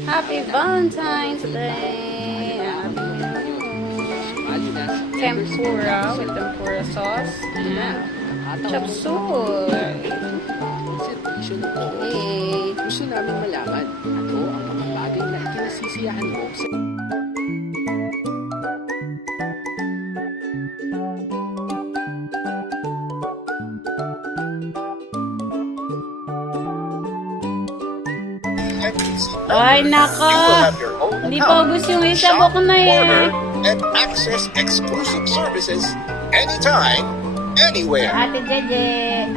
Happy Valentine's Day! Tempura with tempura sauce and chop suey. Hey. Gusto namin malaman, ano ang mga bagay na ikinasisiyahan mo sa... Ay, nako. Hindi pa ubus yung isa ko na eh. And access exclusive services anytime, anywhere. Ate Jeje.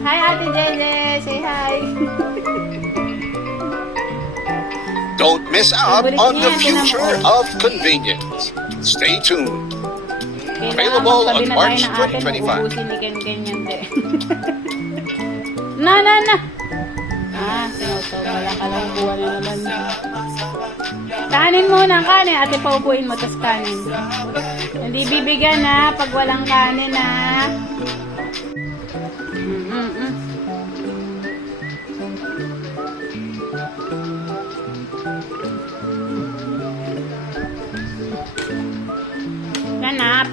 Hi, Ate Jeje. Say hi. Don't miss out Favorite on the niya, future tinamo. of convenience. Stay tuned. Kailangan Available on magtabi na March tayo ng atin. 2025. Ubusin ni Ken Ken yan, de. Na. Sinusaw. Wala ka lang buwa na naman. Kanin muna ang kanin. Ate, paupuin mo, tas kanin. Hindi bibigyan na pag walang kanin na. Ganap.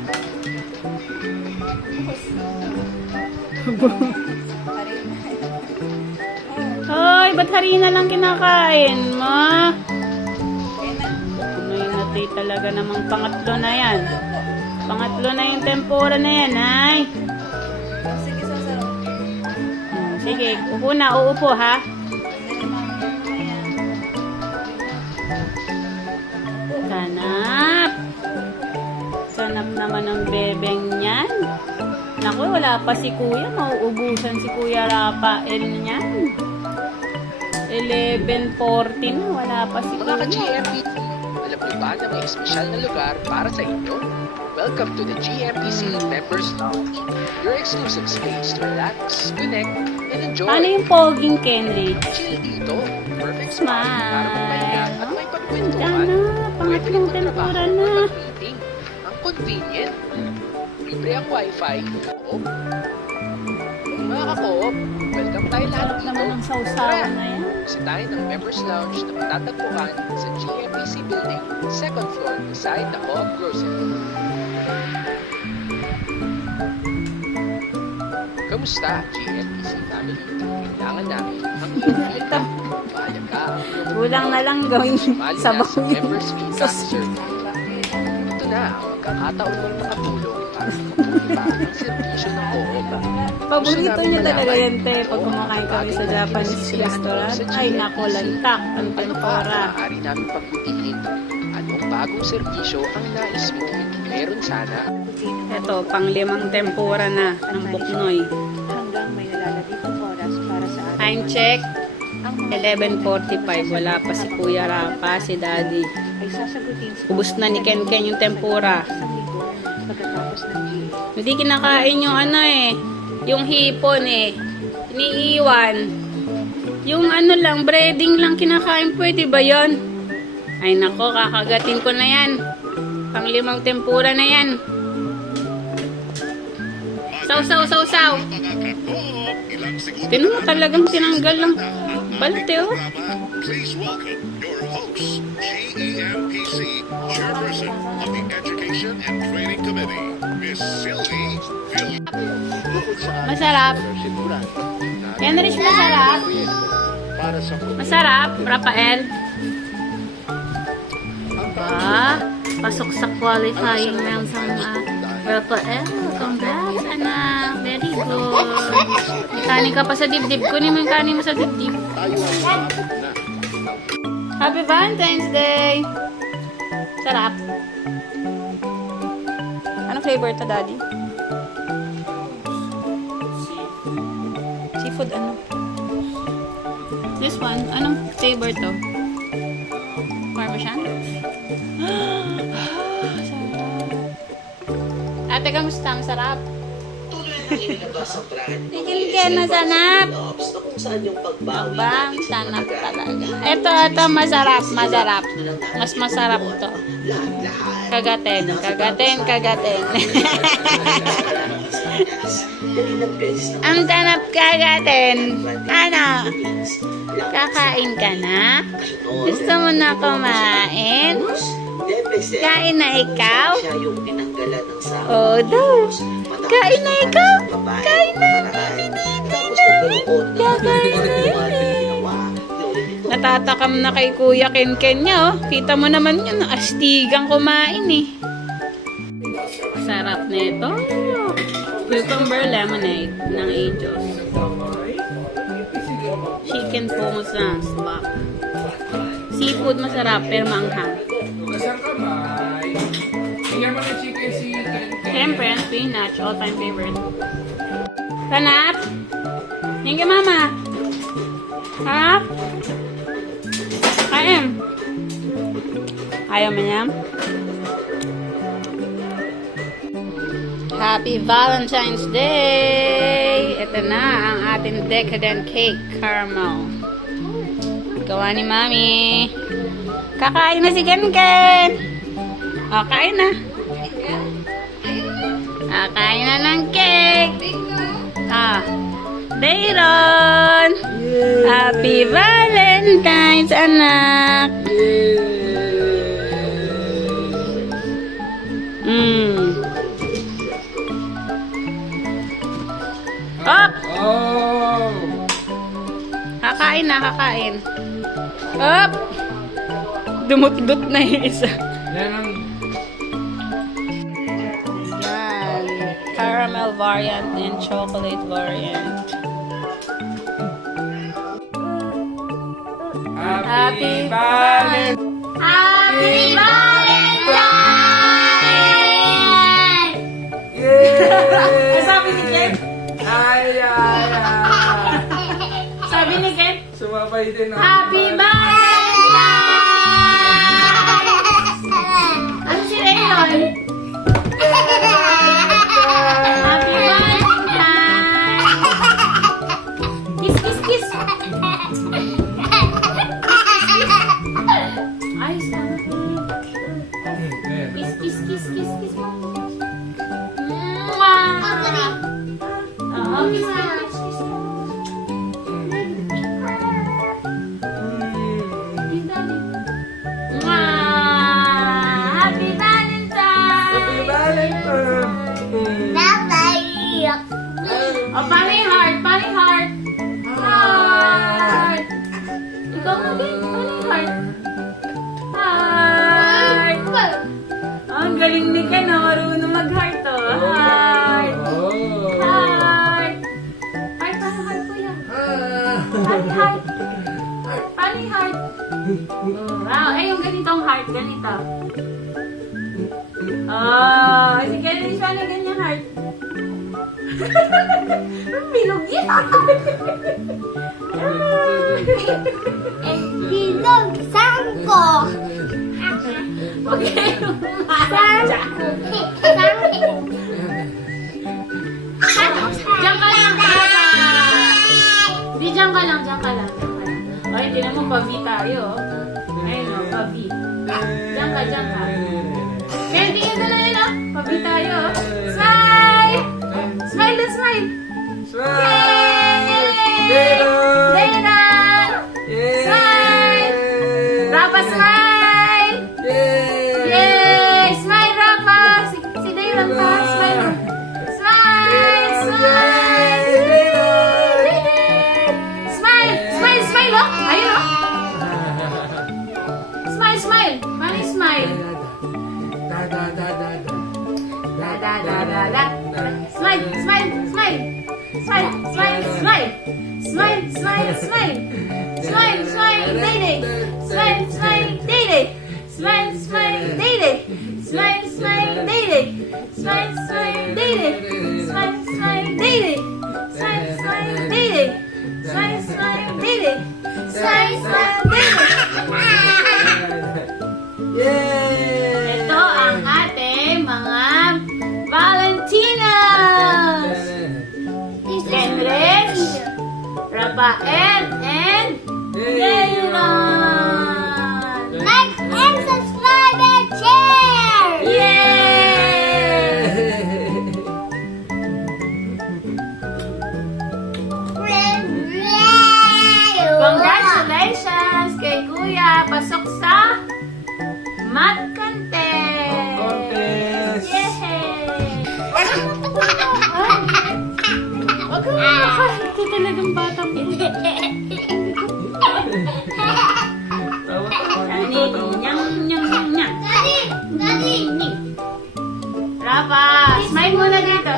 Hoy, ba't harina lang kinakain mo? Punoy na tayo talaga namang pangatlo na yan. Pangatlo na yung tempura na yan, ay. Sige, sasarap. Sige, upo na, uupo ha. Sanap. Sanap naman ang bebeng niyan. Naku, wala pa si kuya. Mauubusan si kuya Rafael niyan. 11:40 na. Wala pa si Mga kuya. ka-GMPC, alam niyo ba na may espesyal na lugar para sa inyo? Welcome to the GMPC Members Lounge, your exclusive space to relax, connect, and enjoy. Ano yung poging Kenry? Chill dito. Perfect spot para magpahinga at may pagkwentuhan. Diyan na, Pwede rin pangatlong magtrabaho tempura o na. mag-meeting. Ang convenient. Libre ang wifi. Koop. Mga ka-koop, welcome tayo lahat Sarap dito. naman ang sausawan na yan. Bisitahin ang Members Lounge na matatagpuan sa GMPC Building, second floor beside the Co-op Grocery. Kamusta, GMPC family? Kailangan namin ang iyong feedback. Pahayag ka ang iyong Kulang na lang gawin sumali na sabaw sa yun. Members Feedback Survey. Ito na ang magkakataon mong makatulong para makapulipa ang serbisyo ng Co-op. Paborito niya talaga yan, te. Pag kumakain kami sa Japanese restaurant, ay nako, lantak ang Ano pa tempura. maaari namin pagbutihin? Anong bagong serbisyo ang nais mo? Meron sana. Ito, pang-limang tempura na ng buknoy. Hanggang may nalalagay pang oras para sa ating Time check, ang mga 11:45. Wala pa si Kuya Rapa, si Daddy. ay sasagutin sa Ubus na ni Ken Ken yung tempura. isang linggo pagkatapos ng GA. Hindi kinakain yung ano eh, yung hipon eh. Iniiwan. Yung ano lang, breading lang kinakain. Pwede ba yon? Ay nako, kakagatin ko na yan. Pang-limang tempura na yan. Saw. Tinan mo talagang tinanggal lang. Balte oh. Please welcome your host, GEMPC, Chairperson of the Education and Training Committee, Miss Sylvie Masarap. Yan rin masarap. Masarap, Rafael. Pasok sa qualifying round sa Rafael. Congrats, anak. Very good. May kanin ka pa sa dibdib. Kunin mo yung kanin mo sa dibdib. Happy Valentine's Day! Sarap. Anong flavor ito, Daddy? Seafood ano? This one, anong flavor to? Parmesan? Sarap. Ate, kamusta? Ang sarap. Ikin na sanap. Bang, sanap talaga. Ito, masarap. Mas masarap to. Kagatin. Ang sanap kagatin. Ano? Kakain ka na? Gusto mo na kumain? Kain na ikaw? Siya yung tinanggalan ng sahod. Oo daw. Kain na ikaw? Kain na. Tapos nagkaroon ng Kakain na ginawa. Natatakam na kay Kuya Ken niya, oh. Kita mo naman yun, astigang kumain eh. Sarap nito. Cucumber lemonade ng Angels. Chicken hummus lang, swak. Seafood masarap, pero maanghang. Kasang kamay. Tingnan mo ng chicken si Siyempre, ang spinach, all-time favorite. Tanap? Thank you, Mama. Tanap? Kain. Ayaw mo niya? Happy Valentine's Day! Ito na ang ating decadent cake caramel. Gawa ni Mami. Kakain na si Ken. O, kain na. Kain na ng cake. Dayron! Happy Valentine's, anak! Up! Oh! Kakain na, kakain. Up! Dumut-dut na yung isa. Yan ang Yan. Caramel variant and chocolate variant. Happy Valentine's. Happy Valentine! Yay! Sabi ni Ken? Ay, ay, ay. Sabi ni Ken? Sumabay din ako. Happy Valentine! Ano si Rayon? Happy Valentine! Kiss, kiss, kiss! Ay, sabi. Kiss, kiss, kiss, kiss, kiss mo. Mwah! Oh, kiss, kiss, kiss, kiss. Kiss, daddy. Mwah! Happy Valentine! Happy Valentine. Oh, paano yung heart? Paano yung heart? Heart! Ikaw mo din. Paano yung heart? Heart! Oh, ang galing ni Ken, oh. Marunong mag-heart, oh. Heart! Oh. Heart! Heart, paano heart, kuya? Paano heart? Paano yung heart? Wow, eh, yung ganitong heart, ganito. Oh, si Ken, paano ganyan heart? Bilog yan. Okay. Diyan ka lang, Papa. Di, diyan ka lang, diyan ka lang. Ay, tinan mo, pabi tayo. Ayun, o, pabi. Diyan ka, diyan ka. Kaya tingin na lang yun, o. Pabi tayo, o. Smile! Smile na smile! Smile! Dayron! Dayron! Yay! Smile! Rafa, smile! Yay! Yay! Smile, Rafa! Si Dayron pa, smile! Smile! Smile! Smile! Smile! Smile, oh! Ayun, oh! Smile! Smile! Paano yung smile? Da da da da da. Da, da, da, da, da. Smile! Smile! Smile! Smile! Smile! Smile! Smile! Smile! Smile! Smile! Smile! Day-day! Smile! Smile! Day-day! Smile! Smile! Day-day! Smile! Smile! Day-day! Smile! Smile! Day-day! Smile! Smile! Day-day! Smile! Smile! Day-day! Smile! Smile! Day-day! Smile! Smile! Day-day! Yay! Ito ang ating mga Valentinos! Kendrick, Rafael, and Dayron! Like and subscribe and share! Yay! Congratulations! Rafa, smile muna dito.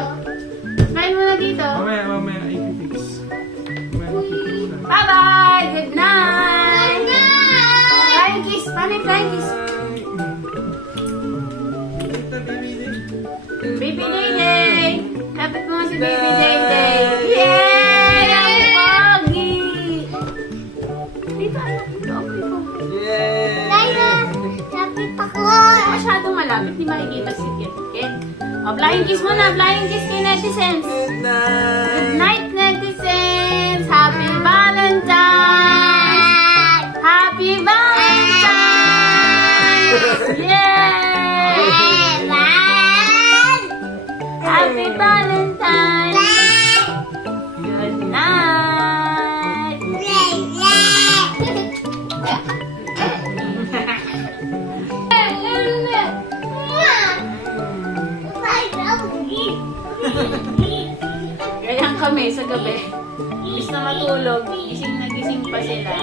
Smile muna dito. Mamaya, i-fix. Bye-bye! Good night! Flying kiss! Paano yung flying kiss? Baby Day Day! Lapit mo nga si Baby Day Day! Yay! Ang pogi! Dito, anak. Dito, okay po. Masyadong malapit, di makikita si Kit Kit. O, flying kiss muna! Flying kiss kay netizens! Good night, netizens! Happy Valentine's! Happy Valentine's! Yay! Happy Valentine's! Good night! Ganyan kami sa gabi. Imbis na matulog, gising na gising pa sila.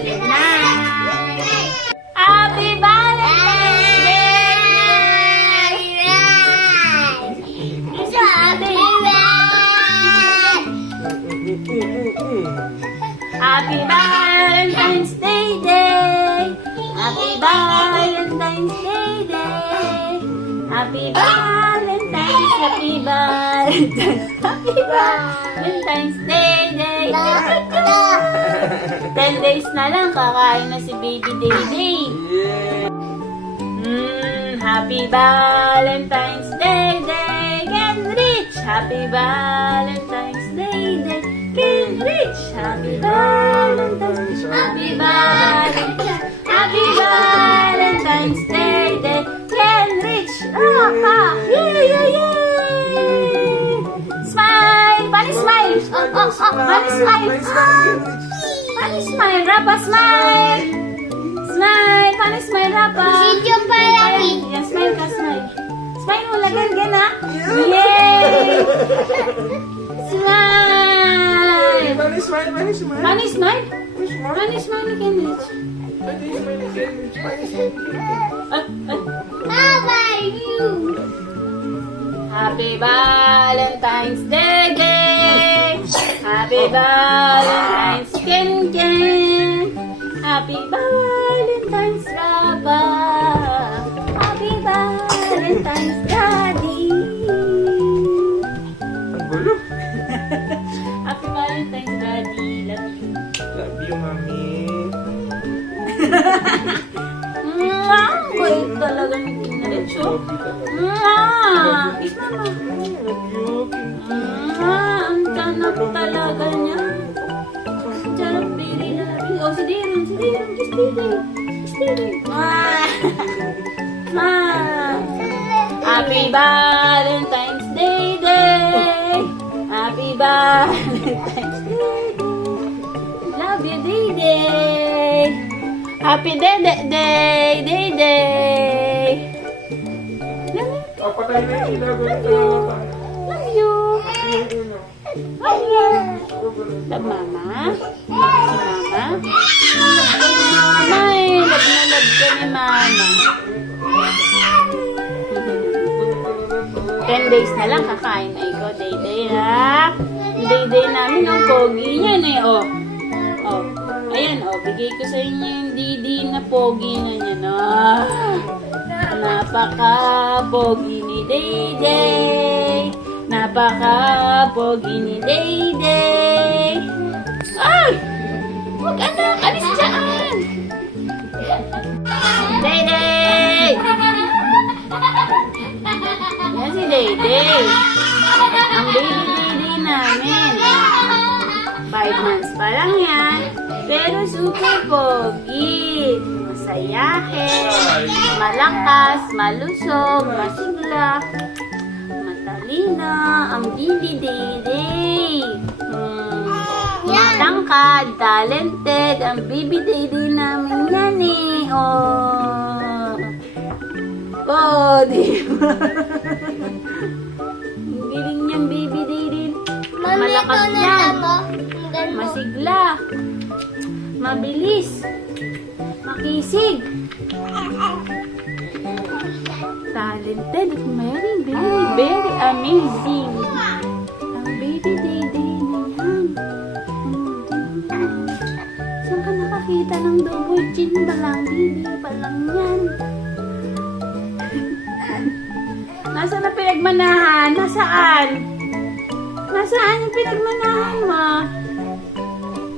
Good night! Happy Valentine's Day! Happy Valentine's Day Day! Happy Valentine's Day Day! Happy Valentine's, Happy Valentine's Day Day! 10 days na lang, kakain na si Baby Day Day. Happy Valentine's Day Day, Kenrich! Happy Valentine's Day Day, Kenrich! Happy Valentine's, Happy Valentine's Day Day, Kenrich! Rafa! Yay, yay, yay! Smile! Paano smile? Paano smile? Paano smile? Rafa, smile! Smile! Paano smile, Rafa? Yan, smile ka, smile. Smile mo, lagan ka na. Yay! Smile! Paano smile? Paano smile? Paano smile ni Kenrich? Happy Valentine's Day Day! Happy Valentine's Ken Ken! Happy Valentine's Rafa! Happy Valentine's Daddy! Ang gulo. Happy Valentine's Daddy! Love you! Love you, mami. Kulit talaga ni Kenrich, oh. Kiss mama. Love you. Ang tanak talaga niya. Charap, baby, love you. Oh, si Diron, kiss baby. Kiss baby. Happy Valentine's Day Day. Happy Valentine's Day Day. Love you, Day Day. Happy Day Day Day Day. Patay na yung ilaw. Love you. Love you. Love mama. Love si mama. Ay, love na love ka ni mama. 10 days na lang kakain na ikaw, Day-Day, ha? Day-Day namin, ang pogi niyan eh, oh. Oh, ayan, oh, bigay ko sa inyo yung Didi na pogi na niyan, oh. Napaka-pogi ni Day-Day. Napaka-pogi ni Day-Day. Ay! Huwag anak, alis dyan! Day-Day! Yan si Day-Day. Ang baby-baby namin. 5 months pa lang yan. Pero super pogi. Masayahin. Malakas, malusog, masigla. Matalino. Ang baby Day-Day. Matangkad, talented. Ang baby Day-Day namin yan eh. Oh. Oh, di ba? Ang galing niyang baby Day-Day. Malakas yan. Masigla. Mabilis. Makisig. Talented. Very, very, very amazing. Ang baby day-day na yan. Saan ka nakakita ng double chin ba lang? Baby pa lang yan. Nasaan na pinagmanahan? Nasaan? Nasaan yung pinagmanahan mo?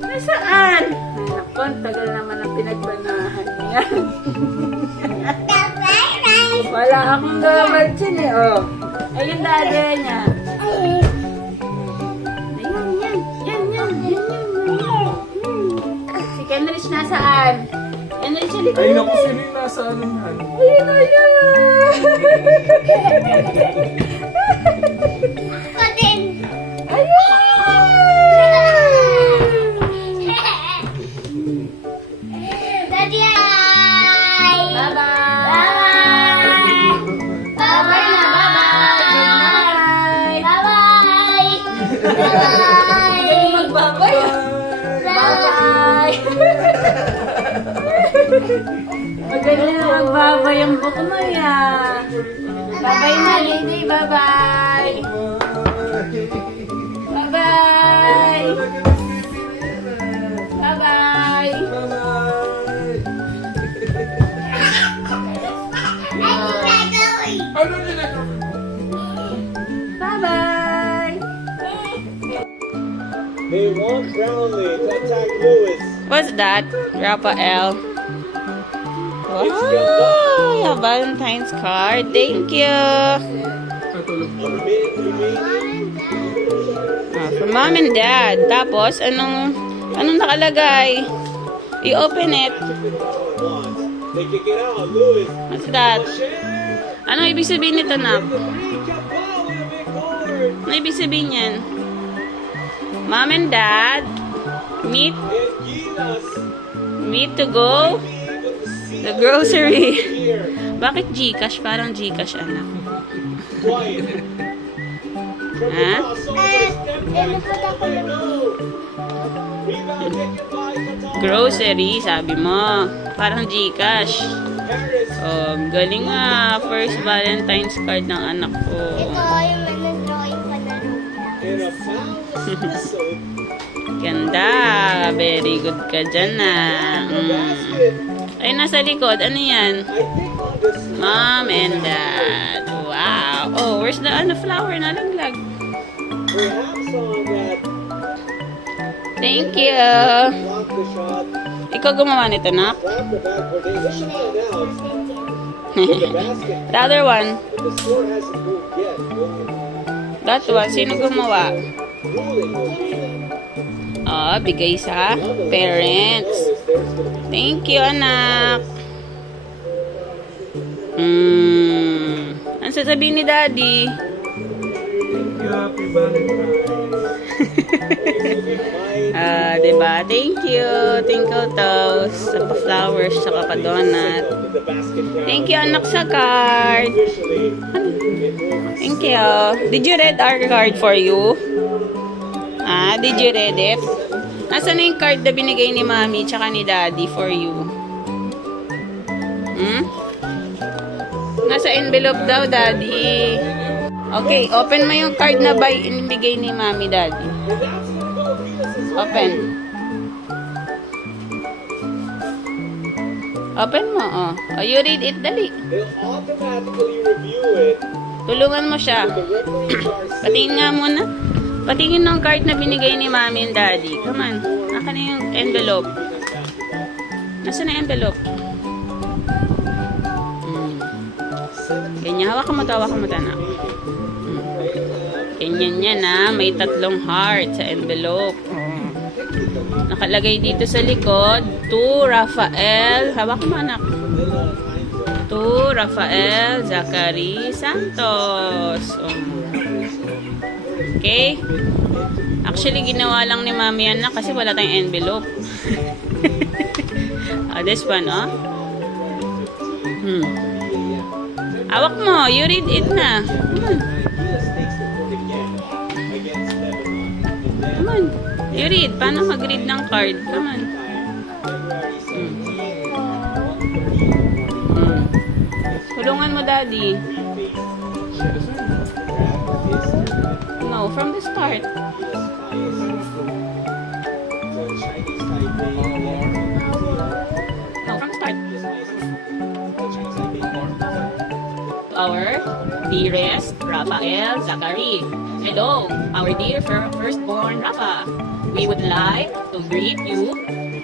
Nasaan? Ay, naku, ang tagal naman ang pinagmanahan niya. Wala akong double chin eh, oh. Ayun dada niya. Yan. Si Kenrich nasaan? Kenrich, halika Ay, na. naku, sino yung nasa ano yan? Ayun. Daddy, Bye-bye na, bye-bye. Good night. Galing magbabay. Bye. Magaling na magbabay ang book mo yan. Bye-bye na, Lady. Bye-bye. Bye-bye. Bye-bye. Ano ginagawa mo? Bye-bye. They walk roundly to attack Lewis. What's that? Raphael. Wow, yeah, Valentine's card. Thank you. Natulog A minute remaining. For mom and dad. Tapos, anong nakalagay? I-open it. They kick it out. Lewis. What's that? Anong ibig sabihin nito, Nak? Ano ibig sabihin yan? Mom and dad meet to go the grocery. Bakit Gcash? Parang Gcash, anak. Ha? Grocery, sabi mo. Parang Gcash. Oh, galing nga. First Valentine's card ng anak ko. Ganda. Very good ka dyan na. Ay, nasa likod. Ano yan? Mom and Dad. Wow. Oh, where's the flower? Nalaglag. Thank you. Ikaw gumawa nito, Nak? The other one. That one. Sino gumawa? Bigay sa parents. Thank you, anak. Ano sasabihin ni Daddy? Happy Valentine's. Diba? Thank you. Twinkle toes. Sa flowers, saka pa donut. Thank you, anak, sa card. Thank you. Did you read our card for you? Did you read it? Nasaan na yung card na binigay ni Mami tsaka ni Daddy for you? Nasa envelope daw, Daddy. Okay, open mo yung card na binigay ni Mami, Daddy. Open. Open mo, oh. Oh, you read it, dali. They'll automatically review it. Tulungan mo siya. The referees are Patingin nga muna. Patingin ng card na binigay ni Mami and Daddy. Come on. Naka na yung envelope. Nasaan na yung envelope? Ganyan. Hawakan mo to, anak. Ganyan yan, ha. May 3 heart sa envelope. Nakalagay dito sa likod, to Rafael. Hawakan mo, anak. To Rafael Zachary Santos. Okay? Actually, ginawa lang ni Mami yan na kasi wala tayong envelope. This one, oh. Hawak mo. You read it na. Come on. Come on. You read. Paano mag-read ng card? Come on. Daddy. No, from the start. No, from the start. Our dearest Rafael Zachary. Hello, our dear firstborn Rafa. We would like to greet you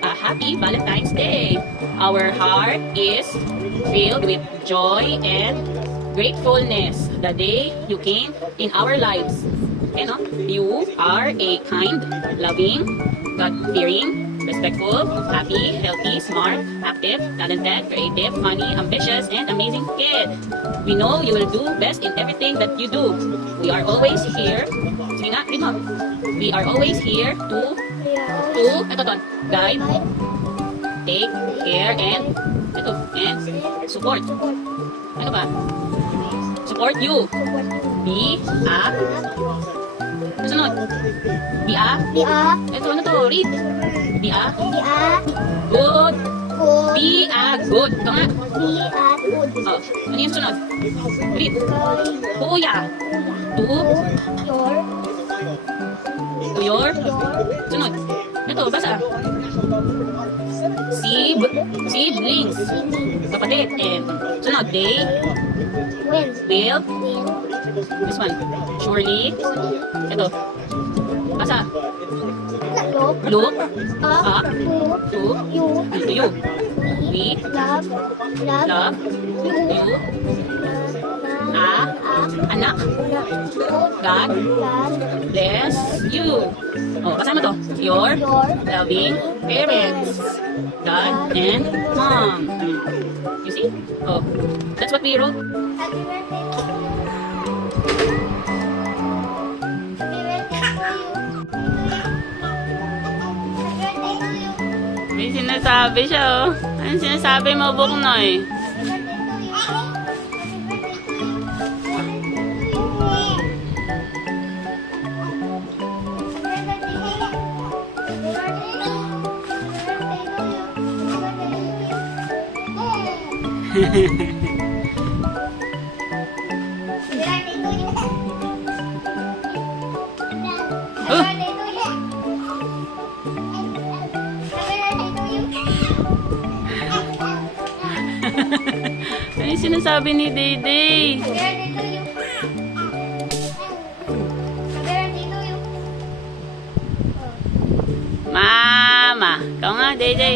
a happy Valentine's Day. Our heart is filled with joy and gratefulness the day you came in our lives. You know, you are a kind, loving, God-fearing, respectful, happy, healthy, smart, active, talented, creative, funny, ambitious, and amazing kid. We know you will do best in everything that you do. We are always here. Sige nga, read mo. We are always here to guide, take care, and support. Ano ba? Support you. Be a sunod. Be a ito ano to? Read. Be a good. Be a good. Ito nga. Oh, ano yung sunod? Read. Kuya. To your sunod. Ito, basa. Siblings. Kapatid. And sunod. They will. This one. Surely. Ito. Basa. Look up to you. We love you. Anak. God bless you. Oh, kasama to. Your loving parents. Dad and mom. You see? Oh, that's what we wrote. May sinasabi siya, oh. Anong sinasabi mo, Buknoy? Ano yung sinasabi ni Dede? Mama! Ikaw nga, Dede.